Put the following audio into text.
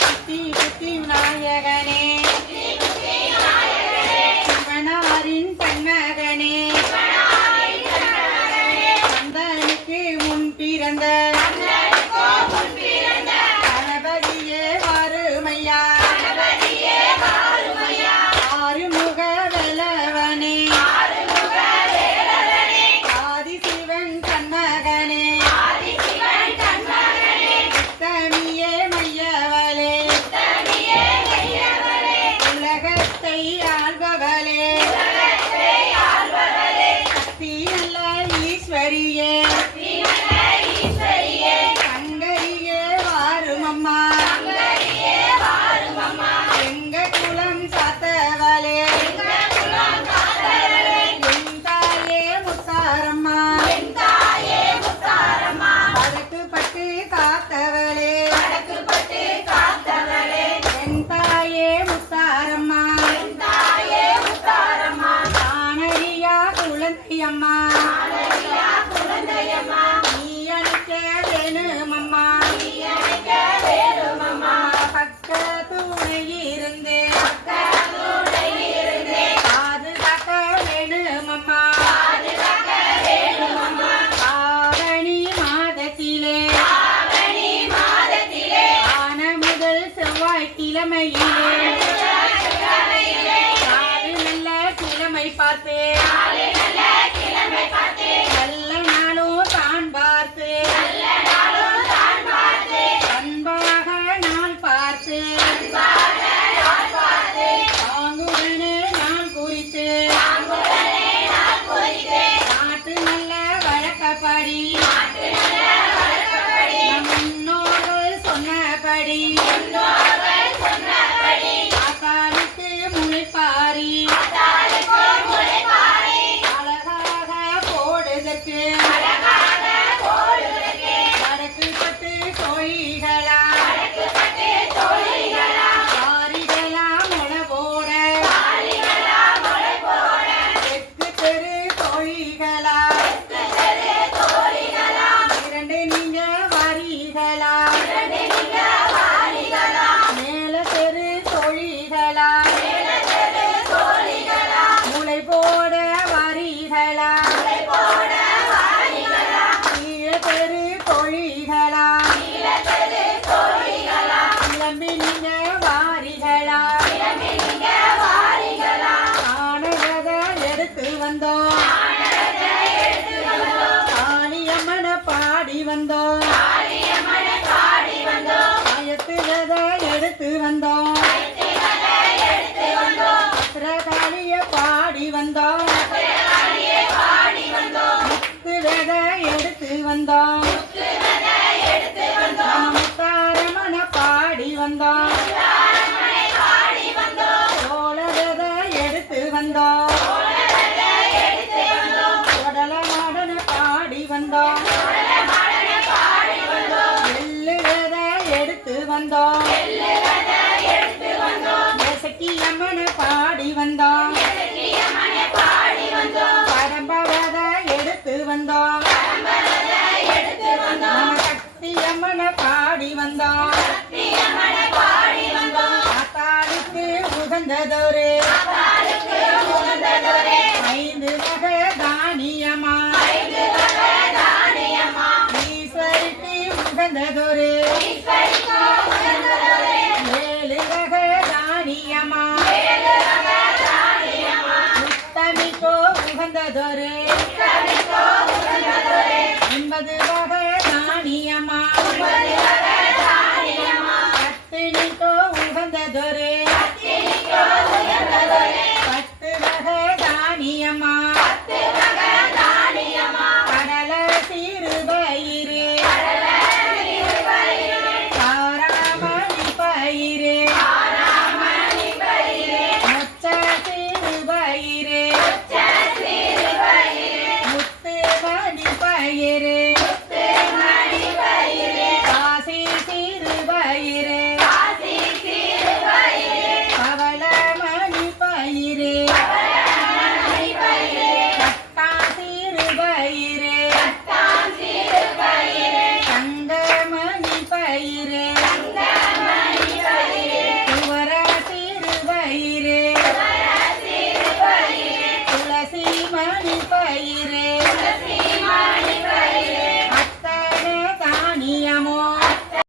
சுத்தி விநாயகனே சிவனாரின் தன்மகனே சந்தனுக்கு முன் பிறந்த கணபதியே வாருமையா ஆறுமுக வேலவனே ஆதிசிவன் தன்மகனே உத்தமியே மையவளே உலகத்தை ஆள்பவளே சக்தி நல்ல ஈஸ்வரியே சங்கரியே வாருமம்மா எங்க குலம் காத்தவளே என் தாயே முத்தாரம்மா வடக்கு பட்டு காத்தவளே என் தாயே முத்தாரம்மா ஆனரியா குழந்தையம்மா நீ அணைக்க வேணுமம்மா பக்க துணை இருந்து பாதுகாக்க வேணுமம்மா ஆவணி மாதத்திலே ஆன முதல் செவ்வாய்க்கிழமையிலே நாலு நல்ல கிழமை பார்த்து நல்ல நாளும் தான் பார்த்து அன்பாக நாள் பார்த்து தாங்குடனே நாள் குறித்து நாட்டு நல்ல வழக்கப்படி நம் முன்னோர்கள் சொன்னபடி ஆத்தாளுக்கு முளைப்பாரி அழகாக போடுதற்கு வடக்கு பட்டு கோழிகளா காரிகளா முளை போட தெற்கு தெரு கோழிகளா இரண்டு நீங்க வாரிகளா மேல தெரு கோழிகளா முளை போட வாரிகளா கீழ தெரு கோழிகளா கிளம்பி நீங்க வாரிகளா ஆனகத எடுத்து வந்தோம் காளியம்மனை பாடி வந்தோம் ஆயத்து கத எடுத்து வந்தோம் பத்திரகாளிய பாடி வந்தோம் முத்து வித எடுத்து வந்தோம் முத்தாரம்மனை பாடி வந்தோம் சோழ வித எடுத்து வந்தோம் உடல மாடனை பாடி வந்தோம் எள்ளு வித எடுத்து வந்தோம் இசக்கி அம்மனை பாடி வந்தோம் பரம்ப வித எடுத்து வந்தோம் நம்ம சக்தி அம்மனை பாடி வந்தோம் ஆத்தாளுக்கு உகந்ததொரு 5 வகை தானியமா ஈஸ்வரிக்கு உகந்ததொரு